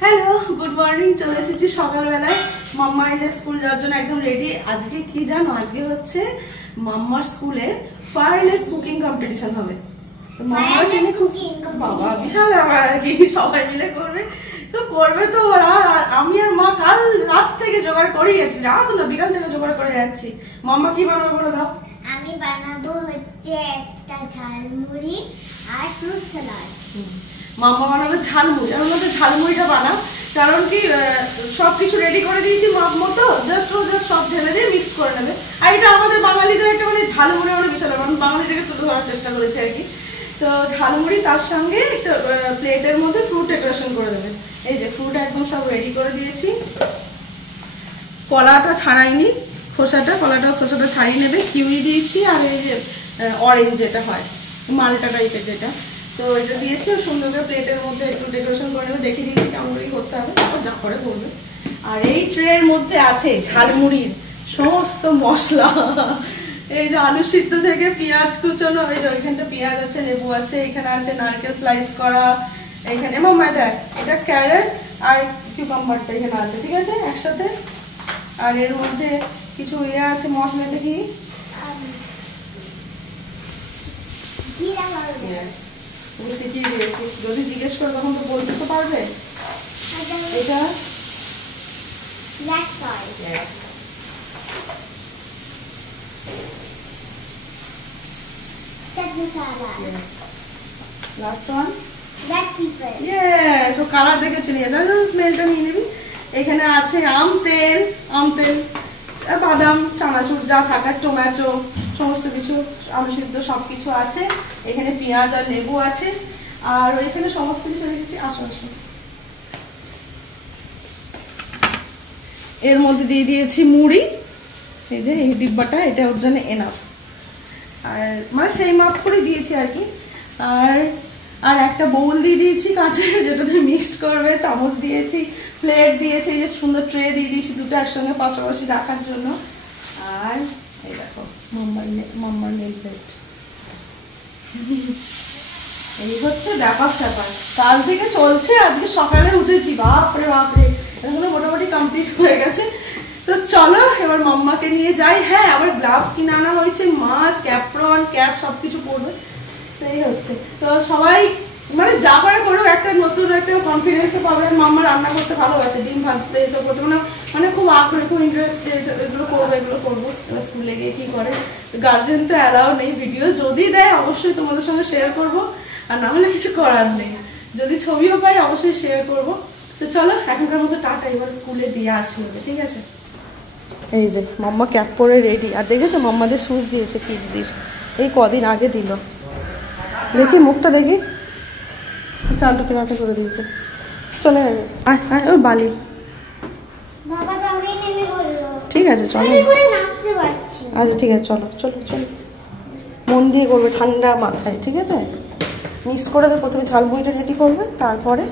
Hello, good morning. চলে এসেছি সকালবেলায়। মাম্মা এসে স্কুল যাওয়ার জন্য একদম রেডি। আজকে কি জানো, আজকে হচ্ছে মাম্মার স্কুলে ফায়ারলেস কুকিং কম্পিটিশন হবে। মাম্মার সঙ্গে বাবা বিশাল ব্যাপার আর কি, সবাই মিলে করবে। তো করবে তো ওরা, আর আমি আর মা কাল রাত থেকে জোগাড় করে যাচ্ছি, রাত না বিকাল থেকে জোগাড় করে যাচ্ছি। মাম্মা কি বানাবো বলে দাও? আমি বানাবো হচ্ছে একটা ঝালমুড়ি আর ফ্রুট স্যালাড। মাম্মা বানাবে ঝালমুড়ি। আমি বলতে ঝালমুড়িটা বানাও, কারণ কি সবকিছু রেডি করে দিয়েছি মাপ মতো, জাস্ট সব ঢেলে দিয়ে মিক্স করে নেবে। আর এটা আমাদের বাঙালিদের একটা মানে ঝালমুড়ি মানে বিশাল ব্যাপার, বাঙালিদেরকে তুলে ধরার চেষ্টা করেছে আর কি। তো ঝালমুড়ি তার সঙ্গে একটা প্লেটের মধ্যে ফ্রুট ডেকোরেশন করে দেবে। এই যে ফ্রুট একদম সব রেডি করে দিয়েছি। কলাটা ছাড়াইনি, খোসাটা ছাড়িয়ে নেবে। কিউই দিয়েছি আর এই যে অরেঞ্জ যেটা হয় মালটা টাইপের যেটা, তো এটা দিয়েছি। সুন্দর করে প্লেটের মধ্যে একটু ডেকোরেশন করে নেবে। দেখিয়ে দিয়েছি কেমন করে করতে হবে, তারপর যা করে করবে। আর এই ট্রের মধ্যে আছে ঝালমুড়ির সমস্ত মশলা। এই যে আলু সিদ্ধ থেকে পেঁয়াজ কুচানো, এই যে ওইখানটা পেঁয়াজ আছে, লেবু আছে, এখানে আছে নারকেল স্লাইস করা, এখানে মাম্মা দেখ এটা ক্যারেট আর কিউকাম্বারটা এখানে আছে, ঠিক আছে একসাথে। আর এর মধ্যে কিছু আছে মশলা, দেখি শিখিয়ে দিয়েছি। যদি জিজ্ঞেস করো তখন তো বলতে তো পারবে। এটা লাস্ট ওয়ান ও কালার দেখে চিনি স্মেলটা নিয়ে নিবি। এখানে আছে আম তেল, বাদাম, চানাচুর যা থাকার, টমেটো, সমস্ত কিছু, আলু সিদ্ধ সবকিছু আছে। এখানে পেঁয়াজ আর লেবু আছে। আর ওইখানে সমস্ত কিছু রেখেছি। আসো। এর মধ্যে দিয়ে দিয়েছি মুড়ি, এই যে এই ডিব্বাটা, এটা ওর জন্য এনাফ। আর মানে সেই মাপ করে দিয়েছি আর কি। আর একটা বোল দিয়ে দিয়েছি কাঁচের, যেটাতে মিক্সড করবে। চামচ দিয়েছি, প্লেট দিয়েছি, এই যে সুন্দর ট্রে দিয়ে দিয়েছি দুটো একসঙ্গে পাশাপাশি রাখার জন্য। আর এই দেখো মাম্মার নেল প্লেট। এই হচ্ছে ব্যাপার স্যাপার। কাল থেকে চলছে, আজকে সকালে উঠেছি, বাপরে এগুলো মোটামুটি কমপ্লিট হয়ে গেছে। তো চলো এবার মাম্মাকে নিয়ে যাই। হ্যাঁ, আবার গ্লাভস কিনে আনা হয়েছে, মাস্ক, অ্যাপ্রন, ক্যাপ সবকিছু পরবে। তো এই হচ্ছে। তো সবাই মানে যা করে করুক, একটা নতুন একটা কনফিডেন্সও পাবে। মাম্মা রান্না করতে ভালোবাসে, ডিম ভাজতে এসব করতে মানে খুব আগ্রহী, খুব ইন্টারেস্টেড। এগুলো করবো। এবার স্কুলে গিয়ে কি করে, গার্জেন তো অ্যালাউ নেই। ভিডিও যদি দেয় অবশ্যই তোমাদের সঙ্গে শেয়ার করবো, আর না হলে কিছু করার নেই। যদি ছবিও পাই অবশ্যই শেয়ার করবো। তো চলো এখনকার মতো টাটা, এবার স্কুলে দিয়ে আসি হবে, ঠিক আছে। এই যে মাম্মা ক্যাপ পরে রেডি। আর দেখেছো মাম্মাদের শুজ দিয়েছে কিডজির, এই কদিন আগে দিল। দেখি মুখটা দেখি, চালটু কেনাটা করে দিয়েছে। চলে যাবে ওই বালি। ঠিক আছে চলো, আচ্ছা ঠিক আছে চলো। মন দিয়ে করবে, ঠান্ডা মাথায়, ঠিক আছে। মিক্স করে প্রথমে ঝালমুড়িটা রেডি করবে, তারপরে